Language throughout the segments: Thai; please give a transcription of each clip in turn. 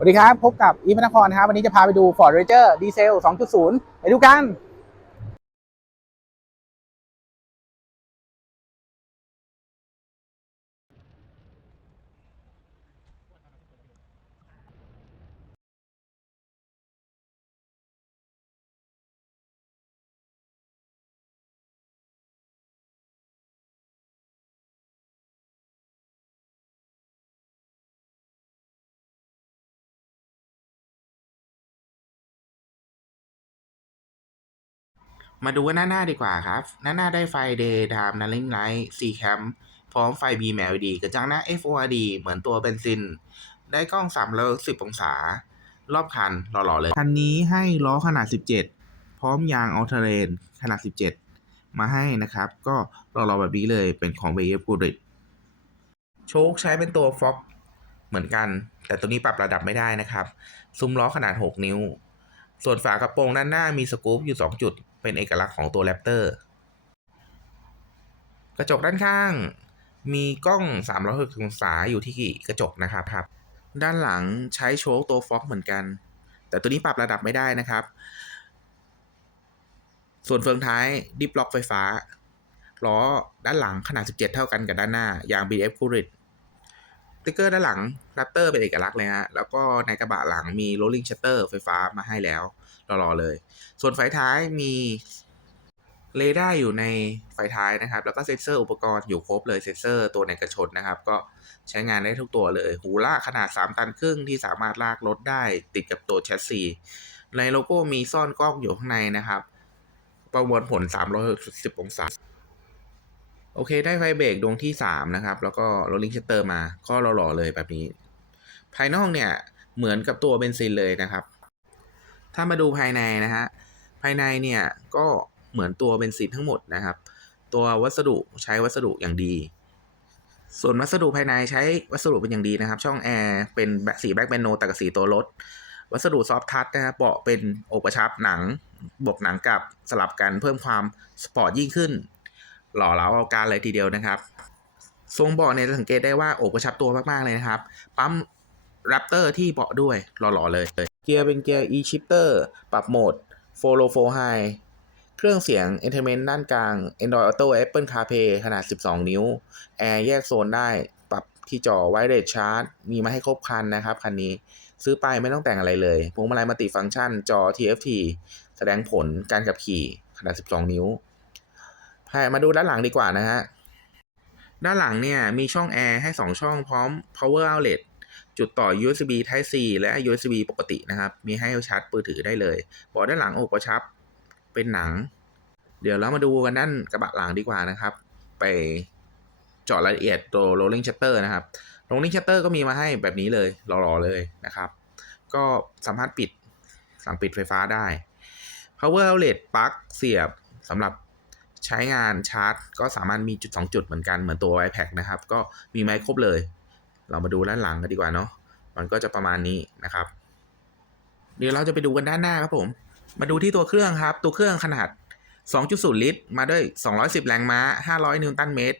สวัสดีครับ พบกับอีพนครนะครับ วันนี้จะพาไปดู Ford Ranger Diesel 2.0 ไปดูกัน มาดูกันหน้าหน้าดีกว่าครับ หน้าหน้าได้ไฟ Day Time n a r r i n g Light C Cam พร้อมไฟ Beam LED กระจังหน้า FORD เหมือนตัวเบนซิน ได้กล้อง310องศา รอบคันหล่อๆเลย คันนี้ให้ล้อขนาด 17 พร้อมยาง All Terrain ขนาด 17 มาให้นะครับ ก็หล่อๆแบบนี้เลยเป็นของ v f g u r i d โชคใช้เป็นตัว Fox เหมือนกัน แต่ตัวนี้ปรับระดับไม่ได้นะครับ ซุ้มล้อขนาด 6 นิ้ว ส่วนฝากระโปรงด้านหน้ามีสกู๊ปอยู่ 2 จุด เป็นเอกลักษณ์ของตัวแรปเตอร์ กระจกด้านข้าง มีกล้อง 360องศาอยู่ที่กระจกนะครับครับ ด้านหลังใช้โชคตัวฟ็อกเหมือนกัน แต่ตัวนี้ปรับระดับไม่ได้นะครับ ส่วนเฟืองท้ายดิฟล็อกไฟฟ้าล้อด้านหลังขนาด 17 เท่ากันกับด้านหน้า ยาง BF c u r i t ติ๊กเกอร์ด้านหลังแรปเตอร์เป็นเอกลักษณ์เลยฮะ แล้วก็ในกระบะหลังมี rolling shutter ไฟฟ้ามาให้แล้วรอๆเลย ส่วนไฟท้ายมีเรดาร์อยู่ในไฟท้ายนะครับ แล้วก็เซ็นเซอร์อุปกรณ์อยู่ครบเลยเซ็นเซอร์ตัวในกระชนนะครับ ก็ใช้งานได้ทุกตัวเลย หูลากขนาด 3 ตันครึ่งที่สามารถลากรถได้ติดกับตัวแชสซีในโลโก้มีซ่อนกล้องอยู่ข้างในนะครับ ประมวลผล310องศา โอเค ได้ไฟเบรกดวงที่ 3 นะครับ แล้วก็ rolling shutter มาก็หล่อๆเลยแบบนี้ ภายนอกเนี่ย เหมือนกับตัวเบนซินเลยนะครับ ถ้ามาดูภายในนะฮะ ภายในเนี่ยก็เหมือนตัวเบนซินทั้งหมดนะครับ ตัววัสดุใช้วัสดุอย่างดี ส่วนวัสดุภายในใช้วัสดุเป็นอย่างดีนะครับ ช่องแอร์เป็นแบบสีแบ็กแบนโนแต่กับสีตัวรถ วัสดุซอฟทัชนะครับเบาะเป็นโอบกระชับหนังบวกหนังกับสลับกันเพิ่มความสปอร์ตยิ่งขึ้น หล่อเหลาเอาการเลยทีเดียวนะครับ ทรงเบาะเนี่ยจะสังเกตได้ว่าโอบกระชับตัวมากๆเลยนะครับ ปั๊มแรปเตอร์ที่เบาะด้วยหล่อๆเลย เกียร์เป็นเกียร์ e-shifter ปรับโหมด 4 low 4 high เครื่องเสียง Entertainment ด้านกลาง Android Auto Apple CarPlay ขนาด 12 นิ้ว แอร์แยกโซนได้ ปรับที่จอ Wireless Charge มีมาให้ครบคันนะครับ คันนี้ซื้อไปไม่ต้องแต่งอะไรเลยพวงมาลัยมัลติฟังก์ชัน จอ TFT แสดงผลการขับขี่ขนาด 12 นิ้ว มาดูด้านหลังดีกว่านะฮะ ด้านหลังเนี่ยมีช่องแอร์ให้ 2 ช่องพร้อม power outlet จุดต่อ USB Type C และ USB ปกตินะครับ มีให้ชาร์จมือถือได้เลยเบาะด้านหลังโอกกระชับ เป็นหนัง เดี๋ยวเรามาดูกันด้านกระบะหลังดีกว่านะครับ ไปเจาะรายละเอียดตัว rolling shutter นะครับ rolling shutter ก็มีมาให้แบบนี้เลยหล่อๆเลยนะครับ ก็สามารถปิดสั่งปิดไฟฟ้าได้ power outlet ปลั๊กเสียบสำหรับ ใช้งานชาร์จ ก็สามารถมีจุด 2 จุดเหมือนกันเหมือนตัว iPad นะครับ ก็มีไม้ครบเลย เรามาดูด้านหลังกันดีกว่าเนาะมันก็จะประมาณนี้นะครับ เดี๋ยวเราจะไปดูกันด้านหน้าครับผม มาดูที่ตัวเครื่องครับ ตัวเครื่องขนาด 2.0 ลิตร มาด้วย 210 แรงม้า 500 นิวตันเมตร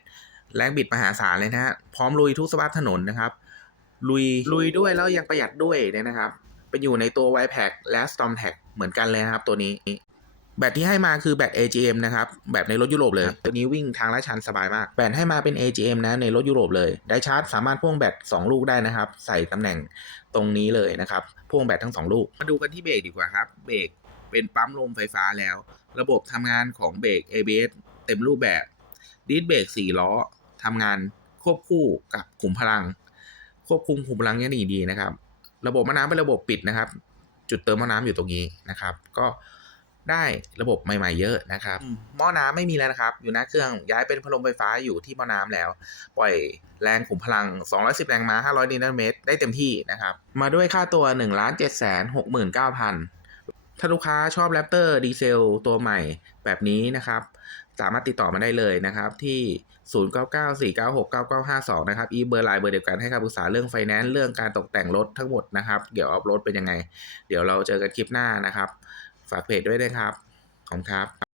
แรงบิดมหาศาลเลยนะฮะ พร้อมลุยทุกสภาพถนนนะครับ ลุย ลุยด้วยแล้วยังประหยัดด้วยเนี่ยนะครับ เป็นอยู่ในตัว w i p a c และ Storm t a g เหมือนกันเลยนะครับตัวนี้ แบตที่ให้มาคือแบต AGM นะครับ แบบในรถยุโรปเลย ตัวนี้วิ่งทางลาดชันสบายมาก แบตให้มาเป็น AGM นะในรถยุโรปเลย ได้ชาร์จสามารถพ่วงแบต2 ลูกได้นะครับ ใส่ตำแหน่งตรงนี้เลยนะครับ พ่วงแบตทั้ง 2 ลูก มาดูกันที่เบรกดีกว่าครับ เบรกเป็นปั๊มลมไฟฟ้าแล้ว ระบบทำงานของเบรก ABS เต็มรูปแบบดิสเบรก4ล้อทำงานควบคู่กับขุมพลัง ควบคุมขุมพลังอย่างดีดีนะครับ ระบบมะน้ำเป็นระบบปิดนะครับ จุดเติมมะน้ำอยู่ตรงนี้นะครับ ก็ ได้ระบบใหม่ๆเยอะนะครับหม้อน้ำไม่มีแล้วนะครับ อยู่หน้าเครื่องย้ายเป็นพัดลมไฟฟ้าอยู่ที่หม้อน้ำแล้ว ปล่อยแรงขุมพลัง 210 แรงม้า 500นิวตันเมตรได้เต็มที่นะครับ มาด้วยค่าตัว 1 7 6 9 0 0 0 ถ้าลูกค้าชอบแรปเตอร์ดีเซลตัวใหม่แบบนี้นะครับ สามารถติดต่อมาได้เลยนะครับที่0994969952 นะครับ อีเบอร์ไลน์เบอร์เดียวกันให้คำปรึกษาเรื่องไฟแนนซ์เรื่องการตกแต่งรถทั้งหมดนะครับ เดี๋ยวออฟรถเป็นยังไง เดี๋ยวเราเจอกันคลิปหน้านะครับ ฝากเพจด้วยนะครับ ขอบคุณครับ